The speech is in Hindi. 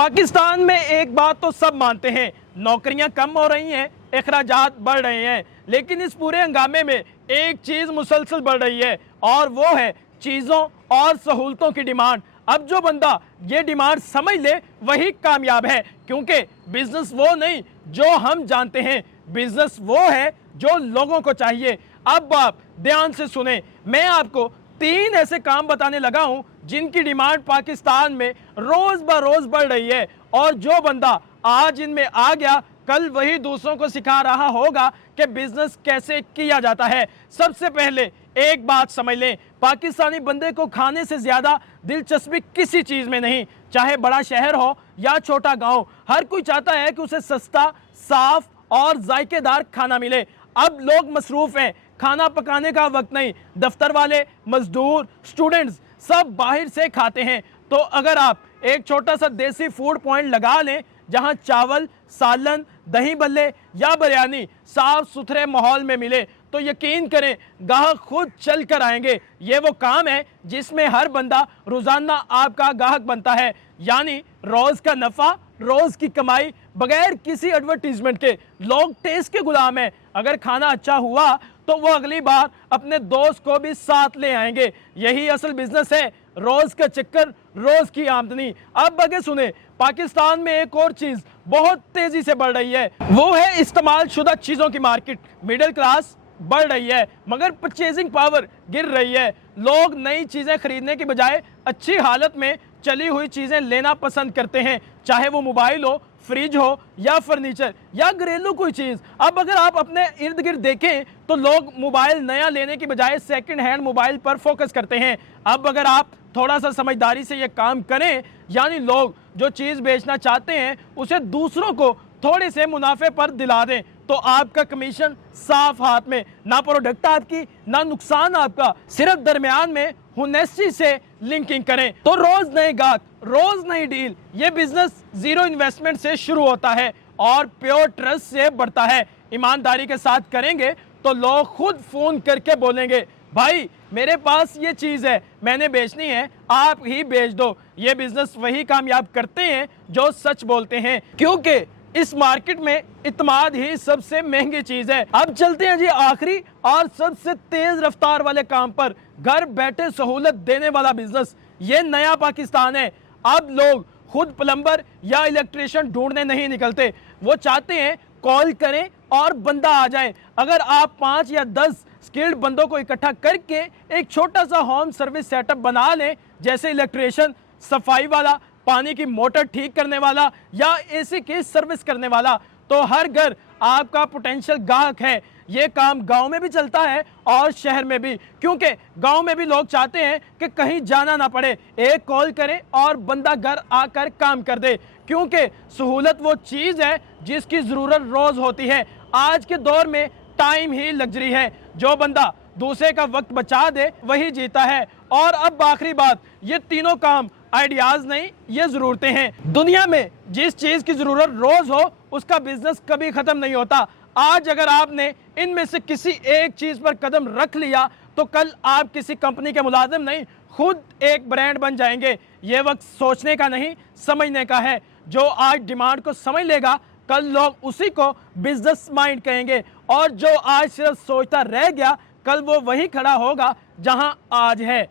पाकिस्तान में एक बात तो सब मानते हैं, नौकरियां कम हो रही हैं, अखराजात बढ़ रहे हैं, लेकिन इस पूरे हंगामे में एक चीज मुसलसल बढ़ रही है और वो है चीजों और सहूलतों की डिमांड। अब जो बंदा ये डिमांड समझ ले वही कामयाब है, क्योंकि बिजनेस वो नहीं जो हम जानते हैं, बिजनेस वो है जो लोगों को चाहिए। अब आप ध्यान से सुने, मैं आपको 3 ऐसे काम बताने लगा हूं जिनकी डिमांड पाकिस्तान में रोज ब रोज बढ़ रही है और जो बंदा आज इनमें आ गया कल वही दूसरों को सिखा रहा होगा कि बिजनेस कैसे किया जाता है। सबसे पहले एक बात समझ लें, पाकिस्तानी बंदे को खाने से ज्यादा दिलचस्पी किसी चीज में नहीं, चाहे बड़ा शहर हो या छोटा गांव, हर कोई चाहता है कि उसे सस्ता, साफ और जायकेदार खाना मिले। अब लोग मसरूफ हैं, खाना पकाने का वक्त नहीं, दफ्तर वाले, मजदूर, स्टूडेंट्स सब बाहर से खाते हैं। तो अगर आप एक छोटा सा देसी फूड पॉइंट लगा लें जहां चावल, सालन, दही बल्ले या बिरयानी साफ सुथरे माहौल में मिले, तो यकीन करें गाहक खुद चल कर आएंगे। ये वो काम है जिसमें हर बंदा रोजाना आपका गाहक बनता है, यानी रोज का नफा, रोज की कमाई, बगैर किसी एडवर्टीजमेंट के। लोग टेस्ट के गुलाम हैं, अगर खाना अच्छा हुआ तो वो अगली बार अपने दोस्त को भी साथ ले आएंगे। यही असल बिजनेस है, रोज का चक्कर, रोज की आमदनी। अब आगे सुने, पाकिस्तान में एक और चीज बहुत तेजी से बढ़ रही है, वो है इस्तेमाल शुदा चीजों की मार्केट। मिडिल क्लास बढ़ रही है मगर परचेजिंग पावर गिर रही है। लोग नई चीजें खरीदने की बजाय अच्छी हालत में चली हुई चीजें लेना पसंद करते हैं, चाहे वो मोबाइल हो, फ्रिज हो या फर्नीचर या घरेलू कोई चीज। अब अगर आप अपने इर्द गिर्द देखें तो लोग मोबाइल नया लेने की बजाय सेकंड हैंड मोबाइल पर फोकस करते हैं। अब अगर आप थोड़ा सा समझदारी से ये काम करें, यानी लोग जो चीज बेचना चाहते हैं उसे दूसरों को थोड़े से मुनाफे पर दिला दें, तो आपका कमीशन साफ हाथ में, ना प्रोडक्ट आपकी ना नुकसान आपका, सिर्फ दरमियान में हुनेस्टी से लिंकिंग करें तो रोज नए गाहक, रोज नई डील। ये बिजनेस जीरो इन्वेस्टमेंट से शुरू होता है और प्योर ट्रस्ट से बढ़ता है। ईमानदारी के साथ करेंगे तो लोग खुद फोन करके बोलेंगे, भाई मेरे पास ये चीज है, मैंने बेचनी है, आप ही बेच दो। ये बिजनेस वही कामयाब करते हैं जो सच बोलते हैं, क्योंकि इस मार्केट में इत्मीनान ही सबसे महंगी चीज है। अब चलते हैं जी आखिरी और सबसे तेज रफ्तार वाले काम पर, घर बैठे सहूलत देने वाला बिजनेस। ये नया पाकिस्तान है। अब लोग खुद प्लम्बर या इलेक्ट्रिशियन ढूंढने नहीं निकलते, वो चाहते हैं कॉल करें और बंदा आ जाए। अगर आप 5 या 10 स्किल्ड बंदों को इकट्ठा करके एक छोटा सा होम सर्विस सेटअप बना लें, जैसे इलेक्ट्रिशियन, सफाई वाला, पानी की मोटर ठीक करने वाला या एसी की सर्विस करने वाला, तो हर घर आपका पोटेंशियल ग्राहक है। ये काम गांव में भी चलता है और शहर में भी, क्योंकि गांव में भी लोग चाहते हैं कि कहीं जाना ना पड़े, एक कॉल करें और बंदा घर आकर काम कर दे, क्योंकि सहूलत वो चीज़ है जिसकी ज़रूरत रोज़ होती है। आज के दौर में टाइम ही लग्जरी है, जो बंदा दूसरे का वक्त बचा दे वही जीता है। और अब आखिरी बात, ये तीनों काम आइडियाज नहीं, ये जरूरतें हैं। दुनिया में जिस चीज की जरूरत रोज हो उसका बिजनेस कभी खत्म नहीं होता। आज अगर आपने इनमें से किसी एक चीज पर कदम रख लिया तो कल आप किसी कंपनी के मुलाजिम नहीं, खुद एक ब्रांड बन जाएंगे। ये वक्त सोचने का नहीं, समझने का है। जो आज डिमांड को समझ लेगा कल लोग उसी को बिजनेस माइंड कहेंगे, और जो आज सिर्फ सोचता रह गया कल वो वहीं खड़ा होगा जहां आज है।